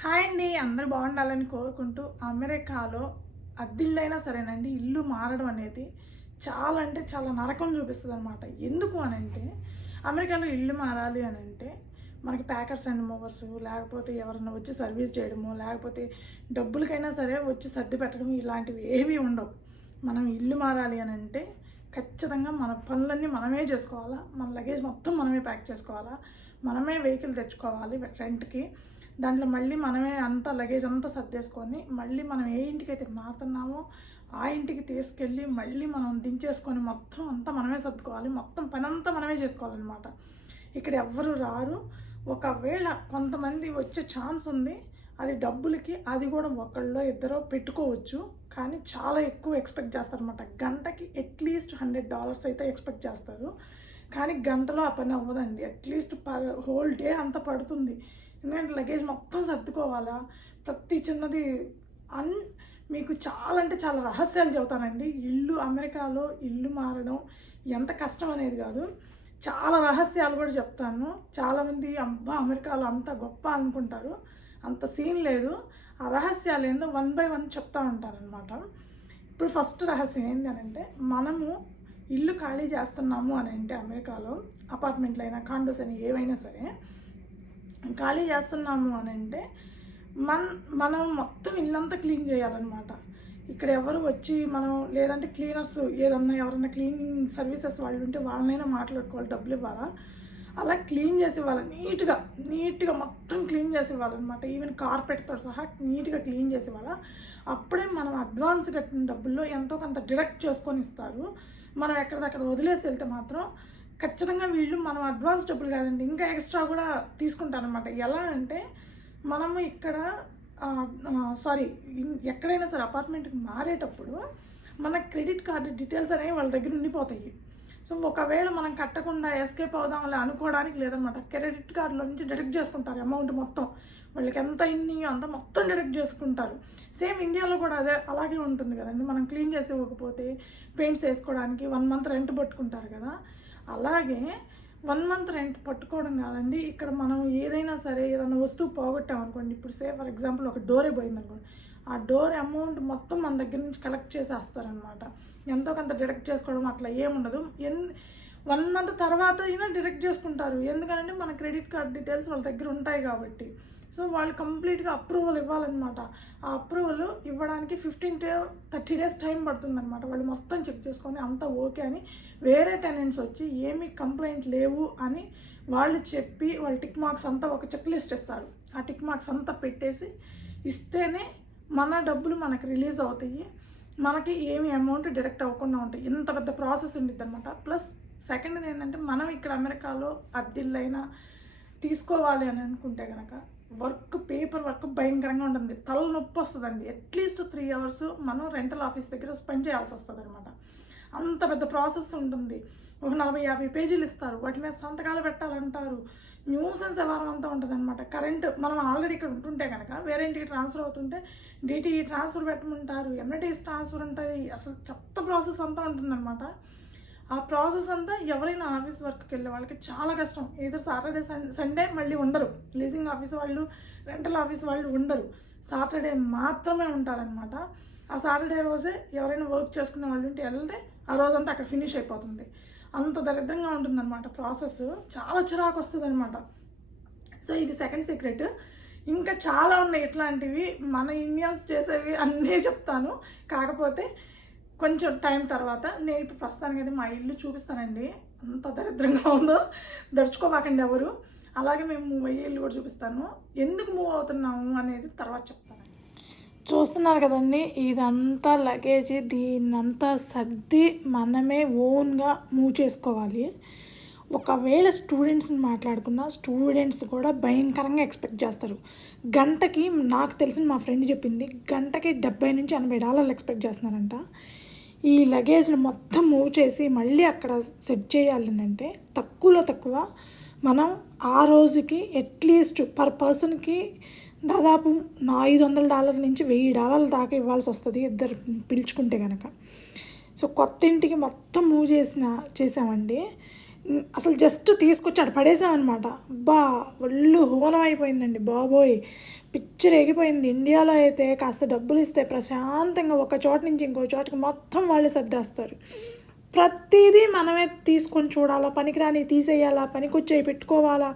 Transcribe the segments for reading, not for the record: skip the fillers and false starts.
Hi అండి, అందరూ బాగుండాలని కోరుకుంటూ అమెరికాలో అద్దిళ్ళైనా సరేనండి ఇల్లు మారడం అనేది చాలా అంటే చాలా నరకం చూపిస్తుంది అనమాట. ఎందుకు అని అంటే అమెరికాలో ఇల్లు మారాలి అని అంటే మనకి ప్యాకర్స్ అండ్ మూవర్స్ లేకపోతే ఎవరన్నా వచ్చి సర్వీస్ చేయడము లేకపోతే డబ్బులకైనా సరే వచ్చి సర్ది పెట్టడం ఇలాంటివి ఏమీ ఉండవు. మనం ఇల్లు మారాలి అని అంటే ఖచ్చితంగా మన పనులన్నీ మనమే చేసుకోవాలా, మన లగేజ్ మొత్తం మనమే ప్యాక్ చేసుకోవాలా, మనమే వెహికల్ తెచ్చుకోవాలి రెంట్కి. దాంట్లో మళ్ళీ మనమే అంతా లగేజ్ అంతా సర్దేసుకొని మళ్ళీ మనం ఏ ఇంటికి అయితే మారుతున్నామో ఆ ఇంటికి తీసుకెళ్ళి మళ్ళీ మనం దించేసుకొని మొత్తం అంతా మనమే సర్దుకోవాలి, మొత్తం పని అంతా మనమే చేసుకోవాలన్నమాట. ఇక్కడ ఎవ్వరు రారు. ఒకవేళ కొంతమంది వచ్చే ఛాన్స్ ఉంది, అది డబ్బులకి, అది కూడా ఒకళ్ళో ఇద్దరో పెట్టుకోవచ్చు, కానీ చాలా ఎక్కువ ఎక్స్పెక్ట్ చేస్తారనమాట. గంటకి అట్లీస్ట్ $100 అయితే ఎక్స్పెక్ట్ చేస్తారు, కానీ గంటలో ఆ పని అవ్వదండి. అట్లీస్ట్ హోల్ డే అంతా పడుతుంది. ఎందుకంటే లగేజ్ మొత్తం సర్దుకోవాలా, ప్రతి చిన్నది మీకు చాలా అంటే చాలా రహస్యాలు చెబుతానండి. అమెరికాలో ఇల్లు మారడం ఎంత కష్టం అనేది కాదు, చాలా రహస్యాలు కూడా చెప్తాను. చాలామంది అబ్బా అమెరికాలో అంత గొప్ప అనుకుంటారు, అంత సీన్ లేదు. ఆ రహస్యాలు ఏందో 1 by 1 చెప్తా ఉంటారనమాట. ఇప్పుడు ఫస్ట్ రహస్యం ఏంటి అని అంటే, మనము ఇల్లు ఖాళీ చేస్తున్నాము అని అంటే అమెరికాలో అపార్ట్మెంట్లు అయినా కాండోస్ అయినా ఏవైనా సరే ఖాళీ చేస్తున్నాము అని అంటే మనం మొత్తం ఇల్లంతా క్లీన్ చేయాలన్నమాట. ఇక్కడ ఎవరు వచ్చి మనం లేదంటే క్లీనర్స్ ఎవరన్నా క్లీనింగ్ సర్వీసెస్ వాళ్ళు ఉంటే వాళ్ళనైనా మాట్లాడుకోవాలి, డబ్బులు ఇవ్వాలా. అలా క్లీన్ చేసి ఇవ్వాలి, నీట్గా మొత్తం క్లీన్ చేసి ఇవ్వాలన్నమాట. ఈవెన్ కార్పెట్తో సహా నీట్గా క్లీన్ చేసి ఇవ్వాలి. అప్పుడే మనం అడ్వాన్స్ కట్టిన డబ్బుల్లో ఎంతో కొంత డిడక్ట్ చేసుకొని ఇస్తారు. మనం ఎక్కడిదక్కడ వదిలేసి వెళ్తే మాత్రం ఖచ్చితంగా వీళ్ళు మనం అడ్వాన్స్ డబ్బులు కాదండి ఇంకా ఎక్స్ట్రా కూడా తీసుకుంటారనమాట. ఎలా అంటే మనము ఇక్కడ ఎక్కడైనా సరే అపార్ట్మెంట్కి మారేటప్పుడు మన క్రెడిట్ కార్డు డీటెయిల్స్ అనేవి వాళ్ళ దగ్గర ఉండిపోతాయి. సో ఒకవేళ మనం కట్టకుండా ఎస్కేప్ అవుదామని అనుకోవడానికి లేదనమాట. క్రెడిట్ కార్డులో నుంచి డిడక్ట్ చేసుకుంటారు అమౌంట్ మొత్తం, వాళ్ళకి ఎంత ఇన్నియో అంత మొత్తం డిడక్ట్ చేసుకుంటారు. సేమ్ ఇండియాలో కూడా అలాగే ఉంటుంది కదండి. మనం క్లీన్ చేసి ఇవ్వకపోతే పెయింట్స్ వేసుకోవడానికి 1 month రెంట్ పట్టుకుంటారు కదా, అలాగే 1 month రెంట్ పట్టుకోవడం కాదండి. ఇక్కడ మనం ఏదైనా వస్తువు పోగొట్టామనుకోండి, ఇప్పుడు ఫర్ ఎగ్జాంపుల్ ఒక డోరే పోయిందనుకోండి, ఆ డోర్ అమౌంట్ మొత్తం మన దగ్గర నుంచి కలెక్ట్ చేసేస్తారనమాట. ఎంతో కొంత డిడక్ట్ చేసుకోవడం అట్లా ఏముండదు. 1 month తర్వాత అయినా డిడక్ట్ చేసుకుంటారు, ఎందుకంటే మన క్రెడిట్ కార్డ్ డీటెయిల్స్ వాళ్ళ దగ్గర ఉంటాయి కాబట్టి. సో వాళ్ళు కంప్లీట్గా అప్రూవల్ ఇవ్వాలన్నమాట. ఆ అప్రూవల్ ఇవ్వడానికి 15 to 30 days టైం పడుతుందన్నమాట. వాళ్ళు మొత్తం చెక్ చేసుకొని అంతా ఓకే అని వేరే టెనెంట్స్ వచ్చి ఏమీ కంప్లైంట్ లేవు అని వాళ్ళు చెప్పి వాళ్ళ టిక్ మార్క్స్ అంతా ఒక చెక్ లిస్ట్ ఇస్తారు. ఆ టిక్ మార్క్స్ అంతా పెట్టేసి ఇస్తేనే మన డబ్బులు మనకి రిలీజ్ అవుతాయి, మనకి ఏమి అమౌంట్ డిడక్ట్ అవ్వకుండా ఉంటాయి. ఇంత పెద్ద ప్రాసెస్ ఉంటుంది అనమాట. ప్లస్ సెకండ్ ఏంటంటే, మనం ఇక్కడ అమెరికాలో అద్దిల్లైనా తీసుకోవాలి అని అనుకుంటే కనుక పేపర్ వర్క్ భయంకరంగా ఉంటుంది, తలనొప్పి వస్తుందండి. అట్లీస్ట్ 3 hours మనం రెంటల్ ఆఫీస్ దగ్గర స్పెండ్ చేయాల్సి వస్తుంది అనమాట. అంత పెద్ద ప్రాసెస్ ఉంటుంది. ఒక 40-50 పేజీలు ఇస్తారు, వాటి మీద సంతకాలు పెట్టాలంటారు. న్యూసెన్స్ వ్యవహారం అంతా ఉంటుంది అనమాట. కరెంట్ మనం ఆల్రెడీ ఇక్కడ ఉంటుంటే కనుక వేరే ఇంటికి ట్రాన్స్ఫర్ అవుతుంటే డిటిఈ ట్రాన్స్ఫర్ పెట్టమంటారు, ఎంఎటీఎస్ ట్రాన్స్ఫర్ ఉంటుంది. అసలు చెత్త ప్రాసెస్ అంతా ఉంటుందన్నమాట. ఆ ప్రాసెస్ అంతా ఎవరైనా ఆఫీస్ వర్క్కి వెళ్ళే వాళ్ళకి చాలా కష్టం. ఏదో సాటర్డే సండే మళ్ళీ ఉండరు, లీజింగ్ ఆఫీస్ వాళ్ళు రెంటల్ ఆఫీస్ వాళ్ళు ఉండరు, సాటర్డే మాత్రమే ఉంటారనమాట. ఆ సాటర్డే రోజే ఎవరైనా వర్క్ చేసుకునే వాళ్ళు ఉంటే వెళ్తే ఆ రోజంతా అక్కడ ఫినిష్ అయిపోతుంది. అంత దరిద్రంగా ఉంటుందన్నమాట ప్రాసెస్, చాలా చిరాకు వస్తుంది అనమాట. సో ఇది సెకండ్ సీక్రెట్. ఇంకా చాలా ఉన్నాయి ఇట్లాంటివి, మన ఇండియన్స్ చేసేవి అన్నీ చెప్తాను. కాకపోతే కొంచెం టైం తర్వాత నేను ఇప్పుడు ప్రస్తుతానికి అయితే మా ఇల్లు చూపిస్తానండి. అంత దరిద్రంగా ఉందో దర్చుకోబాకండి ఎవరు. అలాగే మేము మూవ్ అయ్యే ఇల్లు కూడా చూపిస్తాను. ఎందుకు మూవ్ అవుతున్నాము అనేది తర్వాత చెప్తాను. చూస్తున్నారు కదండి, ఇదంతా లగేజ్, దీన్నంతా సర్ది మనమే ఓన్గా మూవ్ చేసుకోవాలి. ఒకవేళ స్టూడెంట్స్ని మాట్లాడుకున్నా స్టూడెంట్స్ కూడా భయంకరంగా ఎక్స్పెక్ట్ చేస్తారు. గంటకి, నాకు తెలిసిన మా ఫ్రెండ్ చెప్పింది, గంటకి $70 నుంచి $80 ఎక్స్పెక్ట్ చేస్తున్నారంట. ఈ లగేజ్ని మొత్తం మూవ్ చేసి మళ్ళీ అక్కడ సెట్ చేయాలి అంటే తక్కువలో తక్కువ మనం ఆ రోజుకి అట్లీస్ట్ పర్ పర్సన్కి దాదాపు $500 నుంచి $1000 దాకా ఇవ్వాల్సి వస్తుంది, ఇద్దరు పిలుచుకుంటే కనుక. సో కొత్త ఇంటికి మొత్తం మూవ్ చేసామండి. అసలు జస్ట్ తీసుకొచ్చి అక్కడ పడేసామన్నమాట. అబ్బా ఒళ్ళు హోనం అయిపోయిందండి బాబోయ్, పిచ్చి రేగిపోయింది. ఇండియాలో అయితే కాస్త డబ్బులు ఇస్తే ప్రశాంతంగా ఒక చోట నుంచి ఇంకో చోటకి మొత్తం వాళ్ళే సర్దేస్తారు. ప్రతిదీ మనమే తీసుకొని చూడాలా, పనికిరాని తీసేయాలా, పనికొచ్చేవి పెట్టుకోవాలా.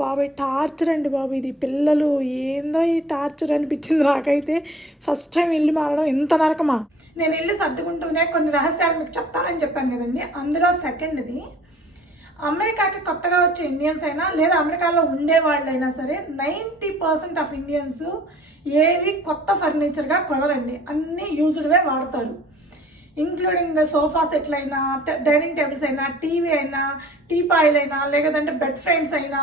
బాబోయ్ టార్చర్ అండి బాబు ఇది. పిల్లలు ఏందో ఈ టార్చర్ అనిపించింది నాకైతే. ఫస్ట్ టైం ఇల్లు మారడం ఇంత నరకమా. నేను ఇల్లు సర్దుకుంటూనే కొన్ని రహస్యాలు మీకు చెప్తానని చెప్పాను కదండి. అందులో సెకండ్ది, అమెరికాకి కొత్తగా వచ్చే ఇండియన్స్ అయినా లేదా అమెరికాలో ఉండే వాళ్ళైనా సరే 90% ఆఫ్ ఇండియన్స్ ఏవి కొత్త ఫర్నిచర్గా కొనరండి, అన్నీ యూజ్డ్వే వాడతారు. ఇంక్లూడింగ్ సోఫా సెట్లు అయినా, డైనింగ్ టేబుల్స్ అయినా, టీవీ అయినా, టీపాయిల్ అయినా, లేదంటే బెడ్ ఫ్రేమ్స్ అయినా,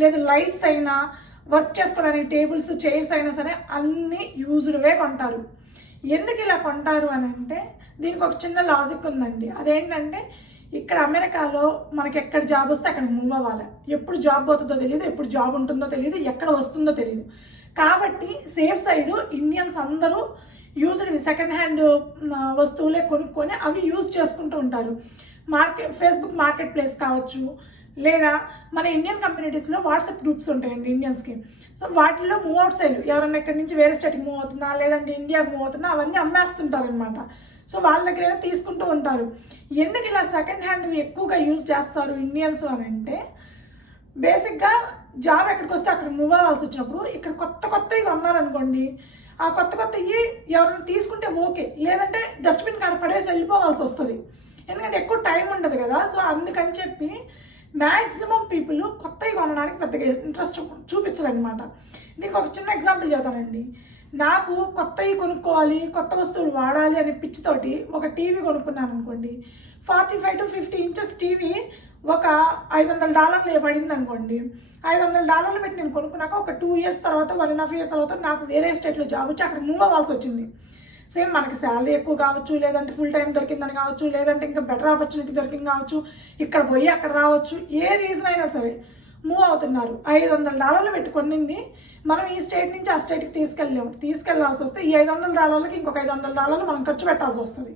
లేదా లైట్స్ అయినా, వర్క్ చేసుకోవడానికి టేబుల్స్ చైర్స్ అయినా సరే అన్నీ యూజ్డ్వే కొంటారు. ఎందుకు ఇలా కొంటారు అని అంటే దీనికి ఒక చిన్న లాజిక్ ఉందండి. అదేంటంటే ఇక్కడ అమెరికాలో మనకి ఎక్కడ జాబ్ వస్తే అక్కడ మూవ్ అవ్వాలి. ఎప్పుడు జాబ్ పోతుందో తెలియదు, ఎప్పుడు జాబ్ ఉంటుందో తెలియదు, ఎక్కడ వస్తుందో తెలియదు. కాబట్టి సేఫ్ సైడ్ ఇండియన్స్ అందరూ యూజ్డ్ సెకండ్ హ్యాండ్ వస్తువులే కొనుక్కొని అవి యూజ్ చేసుకుంటూ ఉంటారు. ఫేస్బుక్ మార్కెట్ ప్లేస్ కావచ్చు, లేదా మన ఇండియన్ కమ్యూనిటీస్లో వాట్సాప్ గ్రూప్స్ ఉంటాయండి ఇండియన్స్కి. సో వాటిల్లో మూవ్ అవుట్ సైడ్ ఎవరైనా ఇక్కడి నుంచి వేరే స్టేట్కి మూవ్ అవుతున్నా, లేదంటే ఇండియాకి మూవ్ అవుతున్నా అవన్నీ అమ్మేస్తుంటారు అనమాట. సో వాళ్ళ దగ్గర తీసుకుంటూ ఉంటారు. ఎందుకు ఇలా సెకండ్ హ్యాండ్ ఎక్కువగా యూజ్ చేస్తారు ఇండియన్స్ అని అంటే, బేసిక్గా జాబ్ ఎక్కడికి వస్తే అక్కడ మూవ్ అవ్వాల్సి వచ్చినప్పుడు ఇక్కడ కొత్తవి కొన్నారనుకోండి, ఆ కొత్తవి ఎవరైనా తీసుకుంటే ఓకే, లేదంటే డస్ట్బిన్ కాడ పడేసి వెళ్ళిపోవాల్సి వస్తుంది. ఎందుకంటే ఎక్కువ టైం ఉండదు కదా. సో అందుకని చెప్పి మ్యాక్సిమం పీపుల్ కొత్తవి కొనడానికి పెద్దగా ఇంట్రెస్ట్ చూపించరు అనమాట. దీనికి ఒక చిన్న ఎగ్జాంపుల్ చెప్తానండి. నాకు కొత్తవి కొనుక్కోవాలి, కొత్త వస్తువులు వాడాలి అనే పిచ్చితోటి ఒక టీవీ కొనుక్కున్నాను అనుకోండి. 45 to 50 inches టీవీ ఒక $500 పడింది అనుకోండి. $500 పెట్టి నేను కొనుక్కున్నాక ఒక 2 years తర్వాత, 1.5 years తర్వాత నాకు వేరే స్టేట్లో జాబ్ వచ్చి అక్కడ మూవ్ అవ్వాల్సి వచ్చింది. సేమ్ మనకి శాలరీ ఎక్కువ కావచ్చు, లేదంటే ఫుల్ టైం దొరికిందని కావచ్చు, లేదంటే ఇంకా బెటర్ ఆపర్చునిటీ దొరికింది కావచ్చు, ఇక్కడ పోయి అక్కడ రావచ్చు, ఏ రీజన్ అయినా సరే మూవ్ అవుతున్నారు. $500 పెట్టి కొన్నింది మనం ఈ స్టేట్ నుంచి ఆ స్టేట్కి తీసుకెళ్లాల్సి వస్తే ఈ $500కి ఇంకొక $500 మనం ఖర్చు పెట్టాల్సి వస్తుంది.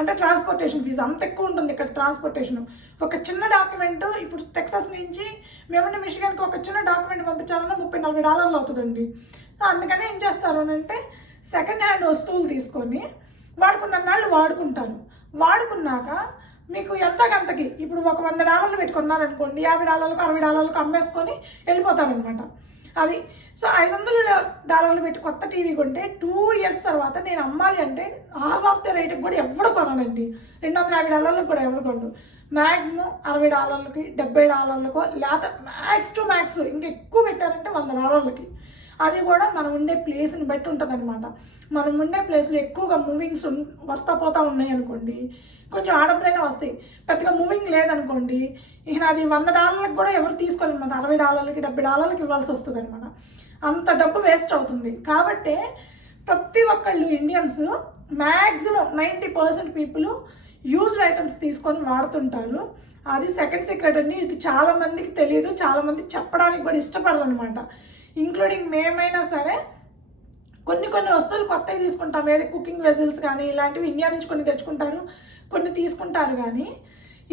అంటే ట్రాన్స్పోర్టేషన్ ఫీజు అంత ఎక్కువ ఉంటుంది ఇక్కడ. ట్రాన్స్పోర్టేషన్ ఒక చిన్న డాక్యుమెంట్, ఇప్పుడు టెక్సాస్ నుంచి మేమంటే మిషిగన్కి ఒక చిన్న డాక్యుమెంట్ పంపించాలన్నా $30-40 అవుతుందండి. అందుకని ఏం చేస్తారు అని అంటే సెకండ్ హ్యాండ్ వస్తువులు తీసుకొని వాడుకున్నాళ్ళు వాడుకుంటారు. వాడుకున్నాక మీకు ఎంతకంతకి ఇప్పుడు ఒక $100 పెట్టుకున్నారనుకోండి, $50, $60 అమ్మేసుకొని వెళ్ళిపోతారనమాట. అది సో $500 పెట్టి కొత్త టీవీ కొంటే 2 years తర్వాత నేను అమ్మాలి అంటే హాఫ్ ఆఫ్ ద రేట్కి కూడా ఎవరు కొననండి. $250 కూడా ఎవరు కొనరు. మ్యాక్సిమం $60, $70, లేకపోతే మ్యాక్స్ టు మ్యాక్స్ ఇంకా ఎక్కువ పెట్టారంటే $100. అది కూడా మనం ఉండే ప్లేస్ని బట్టి ఉంటుంది అనమాట. మనం ఉండే ప్లేస్లో ఎక్కువగా మూవింగ్స్ వస్తా పోతా ఉన్నాయి అనుకోండి, కొంచెం ఆడప్పుడైనా వస్తాయి. పెద్దగా మూవింగ్ లేదనుకోండి, ఇక అది $100 కూడా ఎవరు తీసుకోలేమన్నమాట. $60, $70 ఇవ్వాల్సి వస్తుంది అనమాట. అంత డబ్బు వేస్ట్ అవుతుంది. కాబట్టి ప్రతి ఒక్కళ్ళు Indians maximum 90% people used items తీసుకొని వాడుతుంటారు. అది సెకండ్ సీక్రెట్ అండి. ఇది చాలామందికి తెలియదు, చాలామంది చెప్పడానికి కూడా ఇష్టపడరు అనమాట. ఇంక్లూడింగ్ మేమైనా సరే కొన్ని వస్తువులు కొత్తవి తీసుకుంటాం. ఏది కుకింగ్ వెజిల్స్ కానీ ఇలాంటివి ఇండియా నుంచి కొన్ని తెచ్చుకుంటారు, కొన్ని తీసుకుంటారు. కానీ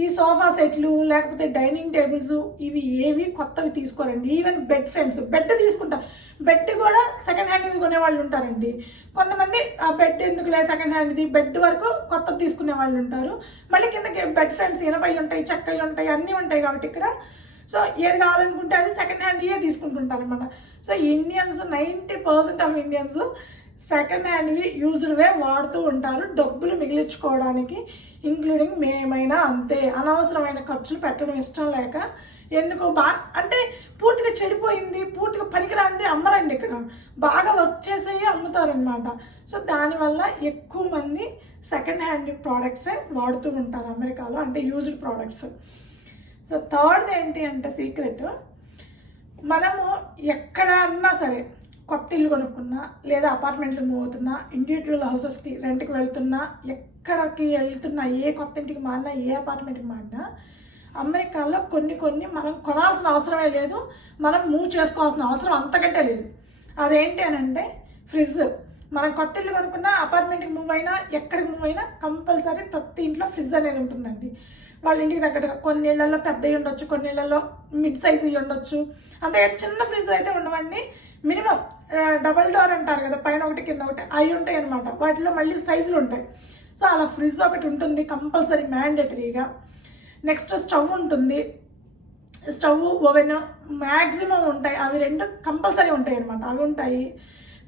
ఈ సోఫా సెట్లు లేకపోతే డైనింగ్ టేబుల్స్ ఇవి ఏవి కొత్తవి తీసుకోరండి. ఈవెన్ బెడ్ ఫ్రేమ్స్, బెడ్ తీసుకుంటారు. బెడ్ కూడా సెకండ్ హ్యాండ్ కొనే వాళ్ళు ఉంటారండి. కొంతమంది ఆ బెడ్ ఎందుకులే సెకండ్ హ్యాండ్ది, బెడ్ వరకు కొత్తది తీసుకునే వాళ్ళు ఉంటారు. మళ్ళీ కిందకి బెడ్ ఫ్రేమ్స్ ఇనపై ఉంటాయి, చెక్కవి ఉంటాయి, అన్నీ ఉంటాయి. కాబట్టి ఇక్కడ సో ఏది కావాలనుకుంటే అది సెకండ్ హ్యాండ్ తీసుకుంటుంటారు అనమాట. So Indians 90% of Indians second హ్యాండ్వి యూజ్డ్వే వాడుతూ ఉంటారు డబ్బులు మిగిలించుకోవడానికి. ఇంక్లూడింగ్ మేమైనా అంతే. అనవసరమైన ఖర్చులు పెట్టడం ఇష్టం లేక, ఎందుకు అంటే పూర్తిగా చెడిపోయింది, పూర్తిగా పనికిరాంది అమ్మరండి. ఇక్కడ బాగా వర్క్ చేసేవి అమ్ముతారనమాట. సో దానివల్ల ఎక్కువ మంది సెకండ్ హ్యాండ్ ప్రోడక్ట్సే వాడుతూ ఉంటారు అమెరికాలో, అంటే యూజ్డ్ ప్రోడక్ట్స్. సో థర్డ్ ఏంటి అంటే సీక్రెట్, మనము ఎక్కడన్నా సరే కొత్త ఇల్లు కొనుక్కున్నా, లేదా అపార్ట్మెంట్లు మూవ్ అవుతున్నా, ఇండివిజువల్ హౌసెస్కి రెంట్కి వెళ్తున్నా, ఎక్కడికి వెళ్తున్నా, ఏ కొత్త ఇంటికి మారినా, ఏ అపార్ట్మెంట్కి మారినా, అమెరికాలో కొన్ని మనం కొనాల్సిన అవసరమే లేదు, మనం మూవ్ చేసుకోవాల్సిన అవసరం అంతకంటే లేదు. అదేంటి అని అంటే ఫ్రిడ్జ్. మనం కొత్త ఇల్లు కొనుక్కున్నా, అపార్ట్మెంట్కి మూవ్ అయినా, ఎక్కడికి మూవ్ అయినా కంపల్సరీ ప్రతి ఇంట్లో ఫ్రిడ్జ్ అనేది ఉంటుందండి. వాళ్ళ ఇంటికి తగ్గట్టుగా కొన్ని ఇళ్లలో పెద్దవి ఉండొచ్చు, కొన్ని ఇళ్లలో మిడ్ సైజ్ ఉండొచ్చు. అంతేగాని చిన్న ఫ్రిడ్జ్ అయితే ఉండవండి. మినిమం డబల్ డోర్ అంటారు కదా, పైన ఒకటి కింద ఒకటి, అవి ఉంటాయి అనమాట. వాటిలో మళ్ళీ సైజులు ఉంటాయి. సో అలా ఫ్రిడ్జ్ ఒకటి ఉంటుంది కంపల్సరీ మ్యాండేటరీగా. నెక్స్ట్ స్టవ్ ఉంటుంది. స్టవ్, ఓవెన్ మ్యాక్సిమం ఉంటాయి. అవి 2 కంపల్సరీ ఉంటాయి అనమాట, అవి ఉంటాయి.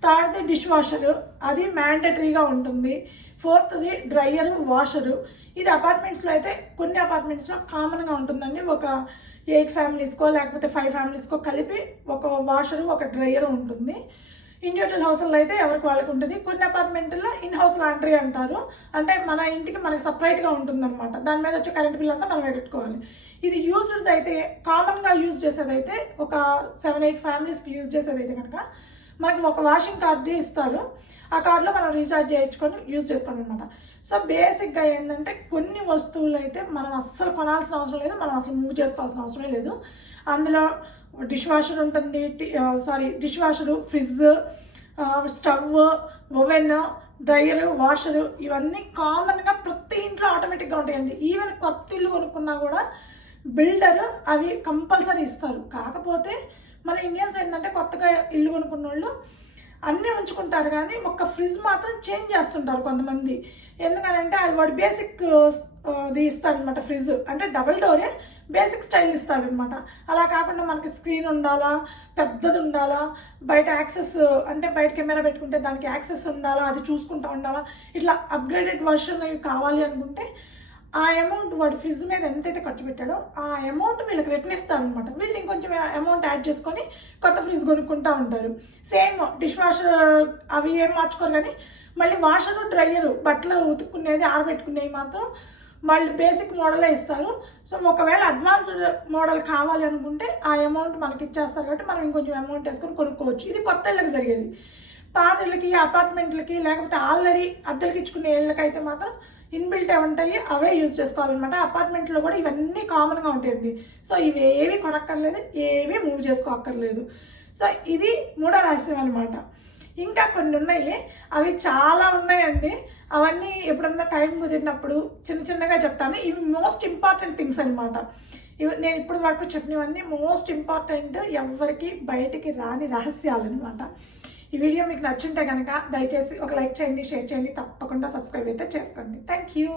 థర్డ్ది డిష్ వాషరు, అది మ్యాండేటరీగా ఉంటుంది. ఫోర్త్ది డ్రయరు, వాషరు. ఇది అపార్ట్మెంట్స్లో అయితే కొన్ని అపార్ట్మెంట్స్లో కామన్గా ఉంటుందండి. ఒక 8 ఫ్యామిలీస్కో లేకపోతే 5 ఫ్యామిలీస్కో కలిపి ఒక వాషరు, ఒక డ్రయరు ఉంటుంది. ఇండివిజువల్ హౌస్లో అయితే ఎవరికి వాళ్ళకి ఉంటుంది. కొన్ని అపార్ట్మెంట్లో ఇన్ హౌస్ లాండ్రీ అంటారు. అంటే మన ఇంటికి మనకి సపరేట్గా ఉంటుందన్నమాట. దాని మీద వచ్చే కరెంట్ బిల్ అంతా మనం పెట్టుకోవాలి. ఇది యూజ్డ్ అయితే, కామన్గా యూజ్ చేసేదైతే ఒక 7-8 ఫ్యామిలీస్కి యూజ్ చేసేదైతే కనుక మనకి ఒక వాషింగ్ కార్డు ఇస్తారు. ఆ కార్డులో మనం రీఛార్జ్ చేయించుకొని యూజ్ చేసుకోండి అనమాట. సో బేసిక్గా ఏంటంటే కొన్ని వస్తువులు అయితే మనం అస్సలు కొనాల్సిన అవసరం లేదు, మనం అసలు మూవ్ చేసుకోవాల్సిన అవసరమే లేదు. అందులో డిష్ వాషర్ ఉంటుంది, dish washer, fridge, stove, oven, dryer, washer, ఇవన్నీ కామన్గా ప్రతి ఇంట్లో ఆటోమేటిక్గా ఉంటాయండి. ఈవెన్ కొత్త ఇల్లు కొనుక్కున్నా కూడా బిల్డర్ అవి కంపల్సరీ ఇస్తారు. కాకపోతే మన ఇండియన్స్ ఏంటంటే కొత్తగా ఇల్లు కొనుక్కున్న వాళ్ళు అన్నీ ఉంచుకుంటారు, కానీ ఒక ఫ్రిడ్జ్ మాత్రం చేంజ్ చేస్తుంటారు కొంతమంది. ఎందుకనంటే అది వాడు బేసిక్ అది ఇస్తాడనమాట. ఫ్రిడ్జ్ అంటే డబుల్ డోరే, బేసిక్ స్టైల్ ఇస్తాడనమాట. అలా కాకుండా మనకి స్క్రీన్ ఉండాలా, పెద్దది ఉండాలా, బయట యాక్సెస్ అంటే బయట కెమెరా పెట్టుకుంటే దానికి యాక్సెస్ ఉండాలా, అది చూసుకుంటూ ఉండాలా, ఇట్లా అప్గ్రేడెడ్ వర్షన్ కావాలి అనుకుంటే ఆ అమౌంట్ వాడు ఫ్రిడ్జ్ మీద ఎంతైతే ఖర్చు పెట్టాడో ఆ అమౌంట్ వీళ్ళకి రిటర్న్ ఇస్తారనమాట. వీళ్ళు ఇంకొంచెం అమౌంట్ యాడ్ చేసుకొని కొత్త ఫ్రిడ్జ్ కొనుక్కుంటూ ఉంటారు. సేమ్ డిష్ వాషర్ అవి ఏం మార్చుకోరు, కానీ మళ్ళీ వాషరు, డ్రయరు, బట్టలు ఉతుక్కునేది, ఆరబెట్టుకునేవి మాత్రం వాళ్ళు బేసిక్ మోడలే ఇస్తారు. సో ఒకవేళ అడ్వాన్స్డ్ మోడల్ కావాలి అనుకుంటే ఆ అమౌంట్ మనకి ఇచ్చేస్తారు, కాబట్టి మనం ఇంకొంచెం అమౌంట్ వేసుకొని కొనుక్కోవచ్చు. ఇది కొత్త ఇళ్ళకి జరిగేది. పాత ఇళ్ళకి, అపార్ట్మెంట్లకి, లేకపోతే ఆల్రెడీ అద్దెలకి ఇచ్చుకునే ఇళ్ళకైతే మాత్రం ఇన్బిల్ట్ ఉంటాయి, అవే యూజ్ చేసుకోవాలన్నమాట. అపార్ట్మెంట్లో కూడా ఇవన్నీ కామన్గా ఉంటాయండి. సో ఇవి ఏవి కొనక్కర్లేదు, ఏవి మూవ్ చేసుకోక్కర్లేదు. సో ఇది 3వ రహస్యం అనమాట. ఇంకా కొన్ని ఉన్నాయి, అవి చాలా ఉన్నాయండి. అవన్నీ ఎప్పుడన్నా టైం కుదిరినప్పుడు చిన్న చిన్నగా చెప్తాను. ఇవి మోస్ట్ ఇంపార్టెంట్ థింగ్స్ అనమాట. ఇవి నేను ఇప్పుడు వరకు చెప్పినవన్నీ మోస్ట్ ఇంపార్టెంట్, ఎవరికి బయటికి రాని రహస్యాలు అనమాట. ఈ వీడియో మీకు నచ్చుంటే కనుక దయచేసి ఒక లైక్ చేయండి, షేర్ చేయండి, తప్పకుండా సబ్స్క్రైబ్ అయితే చేసుకోండి. Thank you.